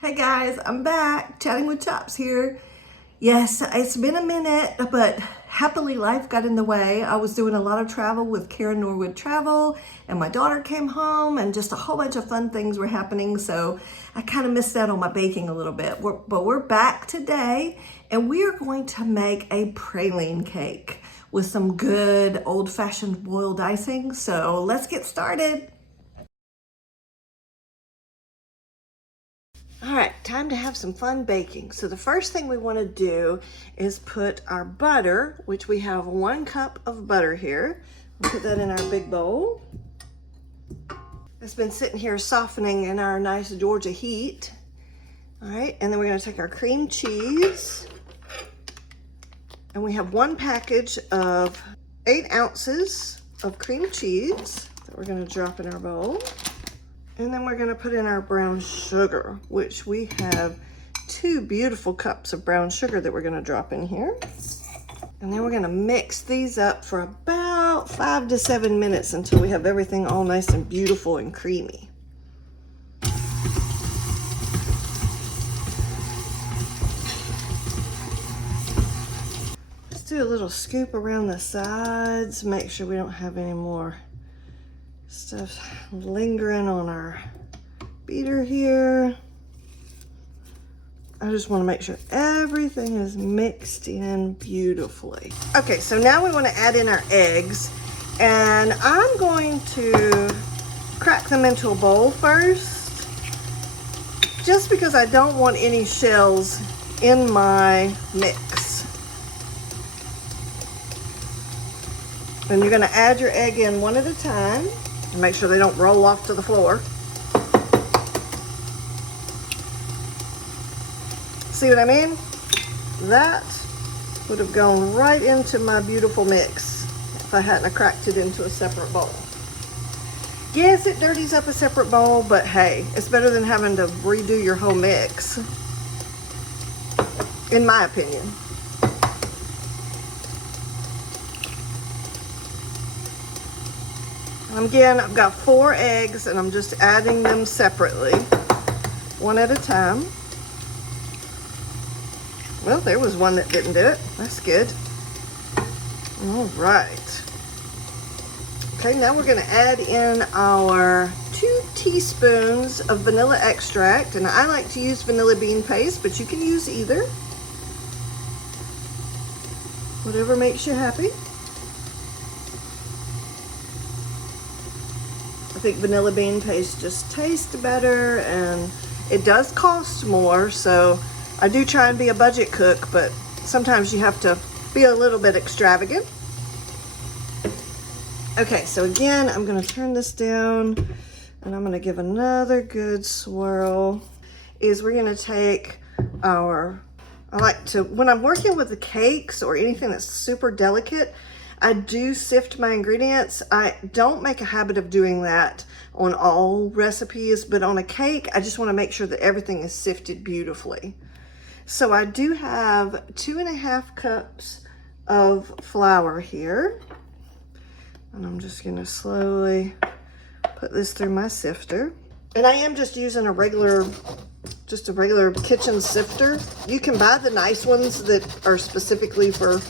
Hey guys, I'm back, chatting with Chops here. Yes, it's been a minute, but happily life got in the way. I was doing a lot of travel with Karen Norwood Travel, and my daughter came home, and just a whole bunch of fun things were happening, so I kind of missed out on my baking a little bit. But we're back today, and we are going to make a praline cake with some good old-fashioned boiled icing, so let's get started. All right, time to have some fun baking. So the first thing we want to do is put our butter, which we have 1 cup of butter here. We'll put that in our big bowl. It's been sitting here softening in our nice Georgia heat. All right, and then we're going to take our cream cheese. And we have 1 package of 8 ounces of cream cheese that we're going to drop in our bowl. And then we're going to put in our brown sugar, which we have 2 beautiful cups of brown sugar that we're going to drop in here. And then we're going to mix these up for about 5 to 7 minutes until we have everything all nice and beautiful and creamy. Let's do a little scoop around the sides, make sure we don't have any more stuff lingering on our beater here. I just want to make sure everything is mixed in beautifully. Okay, so now we want to add in our eggs, and I'm going to crack them into a bowl first, just because I don't want any shells in my mix. And you're going to add your egg in one at a time. And make sure they don't roll off to the floor. See what I mean? That would have gone right into my beautiful mix if I hadn't cracked it into a separate bowl. Yes, it dirties up a separate bowl, but hey, it's better than having to redo your whole mix, in my opinion. Again, I've got 4 eggs, and I'm just adding them separately, one at a time. Well, there was one that didn't do it. That's good. All right. Okay, now we're going to add in our 2 teaspoons of vanilla extract, and I like to use vanilla bean paste, but you can use either. Whatever makes you happy. I think vanilla bean paste just tastes better, and it does cost more, so I do try and be a budget cook, but sometimes you have to be a little bit extravagant. Okay, so again, I'm going to turn this down, and I'm going to give another good swirl. We're going to take our, I like to, when I'm working with the cakes or anything that's super delicate, I do sift my ingredients. I don't make a habit of doing that on all recipes, but on a cake, I just want to make sure that everything is sifted beautifully. So I do have 2.5 cups of flour here, and I'm just going to slowly put this through my sifter. And I am just using a regular kitchen sifter. You can buy the nice ones that are specifically for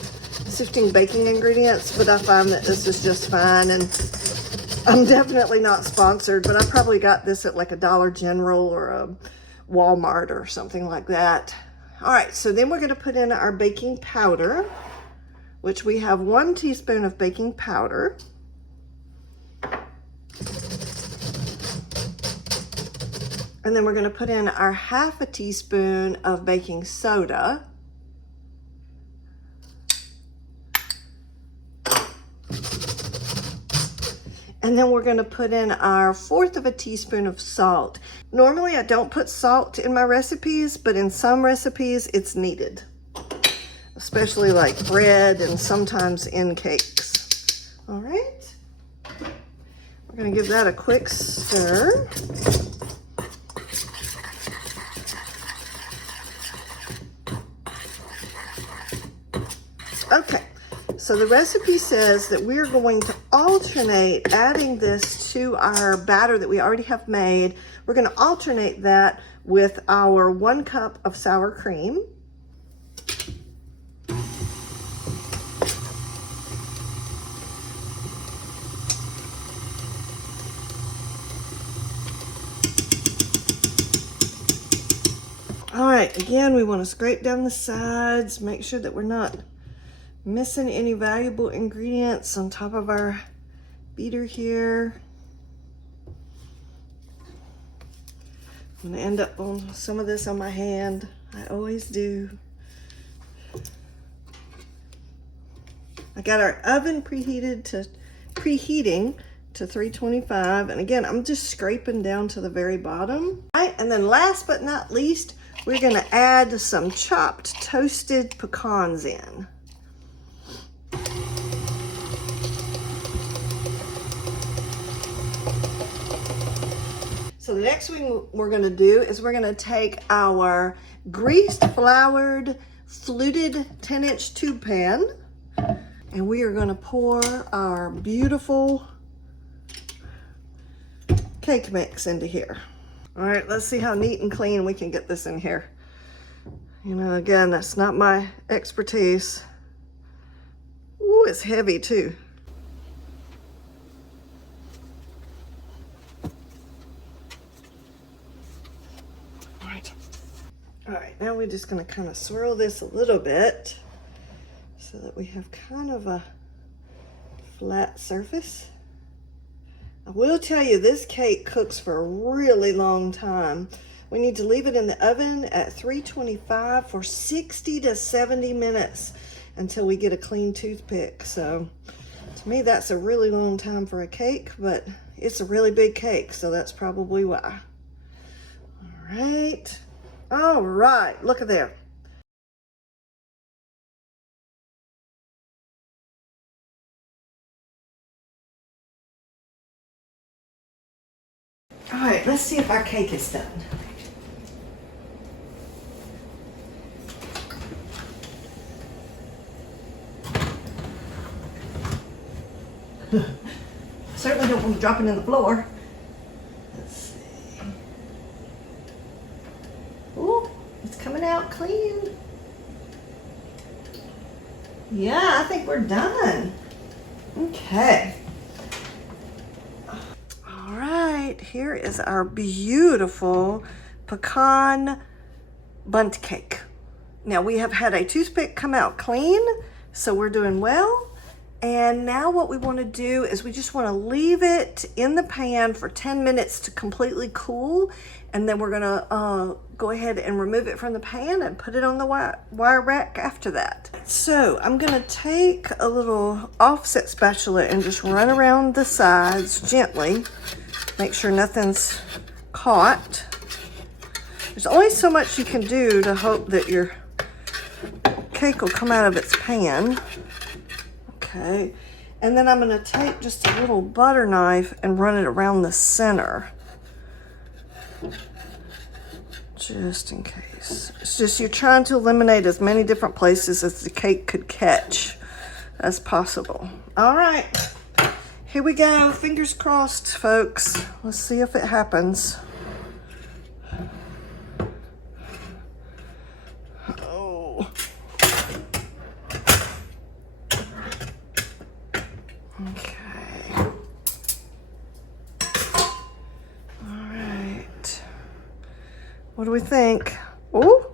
sifting baking ingredients, but I find that this is just fine, and I'm definitely not sponsored, but I probably got this at like a Dollar General or a Walmart or something like that. All right, so then we're going to put in our baking powder, which we have 1 teaspoon of baking powder. And then we're going to put in our 1/2 teaspoon of baking soda. And then we're going to put in our 1/4 teaspoon of salt. Normally I don't put salt in my recipes, but in some recipes it's needed, especially like bread and sometimes in cakes. All right, we're going to give that a quick stir. Okay. So the recipe says that we're going to alternate adding this to our batter that we already have made. We're going to alternate that with our 1 cup of sour cream. All right, again, we want to scrape down the sides, make sure that we're not missing any valuable ingredients on top of our beater here. I'm gonna end up on some of this on my hand. I always do. I got our oven preheating to 325, and again, I'm just scraping down to the very bottom. All right, and then last but not least, we're gonna add some chopped toasted pecans in. So the next thing we're gonna do is we're gonna take our greased, floured, fluted 10-inch tube pan, and we are gonna pour our beautiful cake mix into here. All right, let's see how neat and clean we can get this in here. You know, again, that's not my expertise. Ooh, it's heavy too. All right, now we're just gonna kind of swirl this a little bit so that we have kind of a flat surface. I will tell you, this cake cooks for a really long time. We need to leave it in the oven at 325 for 60 to 70 minutes until we get a clean toothpick. So to me, that's a really long time for a cake, but it's a really big cake, so that's probably why. All right. All right, look at there. All right, let's see if our cake is done. Certainly don't want to drop it in the floor. Let's see. Ooh, it's coming out clean. Yeah, I think we're done. Okay. All right, here is our beautiful pecan bundt cake. Now we have had a toothpick come out clean, so we're doing well. And now what we want to do is we just want to leave it in the pan for 10 minutes to completely cool. And then we're going to go ahead and remove it from the pan and put it on the wire rack after that. So I'm going to take a little offset spatula and just run around the sides gently. Make sure nothing's caught. There's only so much you can do to hope that your cake will come out of its pan. Okay, and then I'm going to take just a little butter knife and run it around the center. Just in case. It's just you're trying to eliminate as many different places as the cake could catch as possible. All right, here we go. Fingers crossed, folks. Let's see if it happens. Oh. Okay. All right. What do we think? Oh!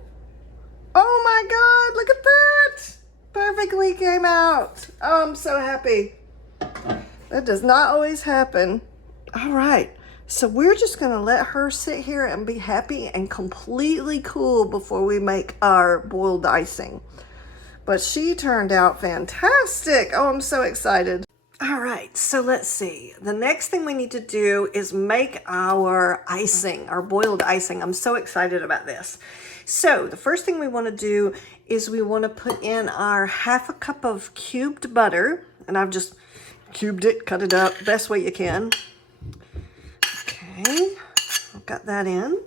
Oh my God, look at that! Perfectly came out. Oh, I'm so happy. That does not always happen. All right. So we're just gonna let her sit here and be happy and completely cool before we make our boiled icing. But she turned out fantastic. Oh, I'm so excited. All right, so let's see. The next thing we need to do is make our icing, our boiled icing. I'm so excited about this. So the first thing we want to do is we want to put in our 1/2 cup of cubed butter. And I've just cubed it, cut it up, best way you can. Okay, I've got that in.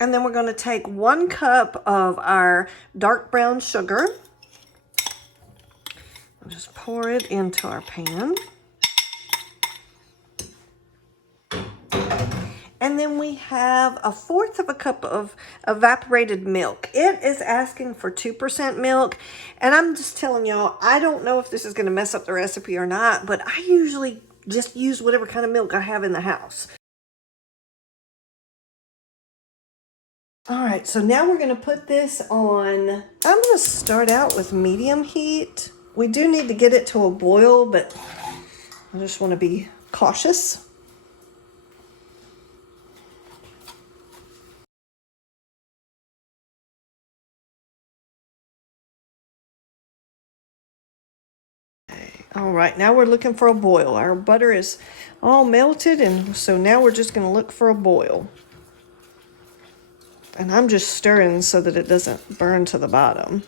And then we're going to take 1 cup of our dark brown sugar. We'll just pour it into our pan. And then we have 1/4 of a cup of evaporated milk. It is asking for 2% milk. And I'm just telling y'all, I don't know if this is going to mess up the recipe or not, but I usually just use whatever kind of milk I have in the house. All right, so now we're going to put this on. I'm going to start out with medium heat. We do need to get it to a boil, but I just want to be cautious. All right, now we're looking for a boil. Our butter is all melted, and so now we're just going to look for a boil. And I'm just stirring so that it doesn't burn to the bottom.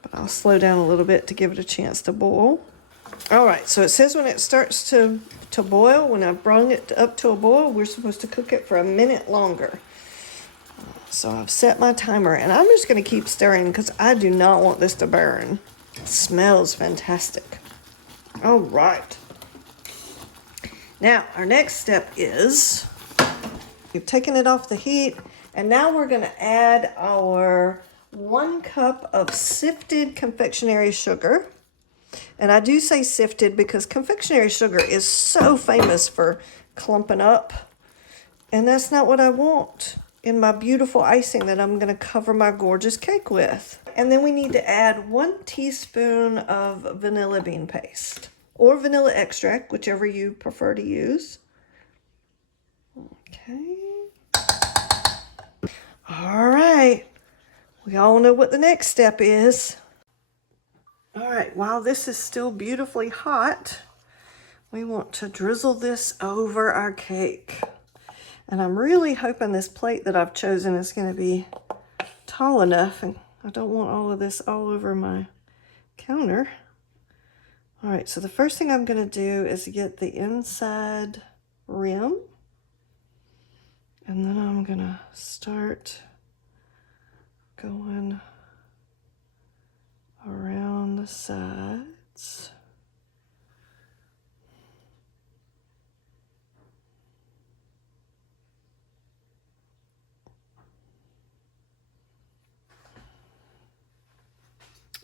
But I'll slow down a little bit to give it a chance to boil. All right, so it says when it starts to boil, when I've brought it up to a boil, we're supposed to cook it for a minute longer. So I've set my timer, and I'm just going to keep stirring because I do not want this to burn. It smells fantastic. All right. Now, our next step is you've taken it off the heat, and now we're going to add our 1 cup of sifted confectionery sugar. And I do say sifted because confectionery sugar is so famous for clumping up. And that's not what I want in my beautiful icing that I'm going to cover my gorgeous cake with. And then we need to add 1 teaspoon of vanilla bean paste or vanilla extract, whichever you prefer to use. Okay. All right. We all know what the next step is. All right, while this is still beautifully hot, we want to drizzle this over our cake. And I'm really hoping this plate that I've chosen is going to be tall enough, and I don't want all of this all over my counter. All right, so the first thing I'm going to do is get the inside rim, and then I'm going to start going around the sides.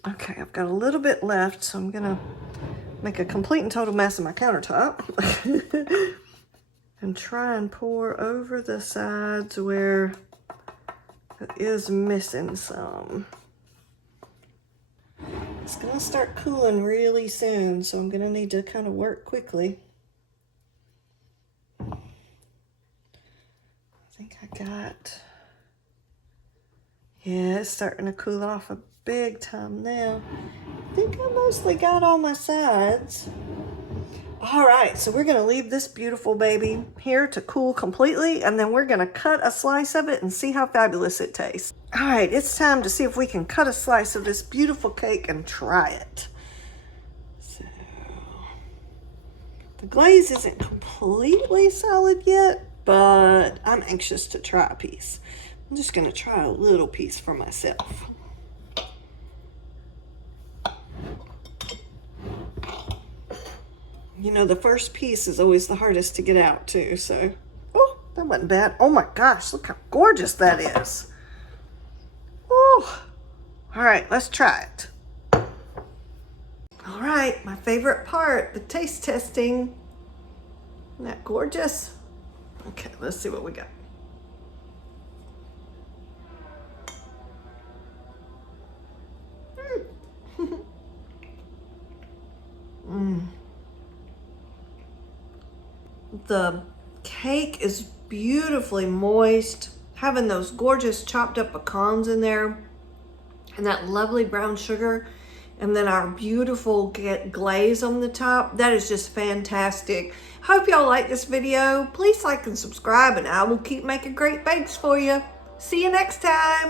Okay, I've got a little bit left, so I'm gonna make a complete and total mess of my countertop and try and pour over the sides where it is missing some. It's gonna start cooling really soon, so I'm gonna need to kind of work quickly. I think I got, yeah, it's starting to cool off a big time now. I think I mostly got all my sides. All right, so we're gonna leave this beautiful baby here to cool completely, and then we're gonna cut a slice of it and see how fabulous it tastes. All right, it's time to see if we can cut a slice of this beautiful cake and try it. So, the glaze isn't completely solid yet, but I'm anxious to try a piece. I'm just gonna try a little piece for myself. You know, the first piece is always the hardest to get out too, so. Oh, that wasn't bad. Oh my gosh, look how gorgeous that is. Oh, all right, let's try it. All right, my favorite part, the taste testing. Isn't that gorgeous? Okay, let's see what we got. The cake is beautifully moist, having those gorgeous chopped up pecans in there and that lovely brown sugar, and then our beautiful glaze on the top. That is just fantastic. Hope y'all like this video. Please like and subscribe, and I will keep making great bakes for you. See you next time.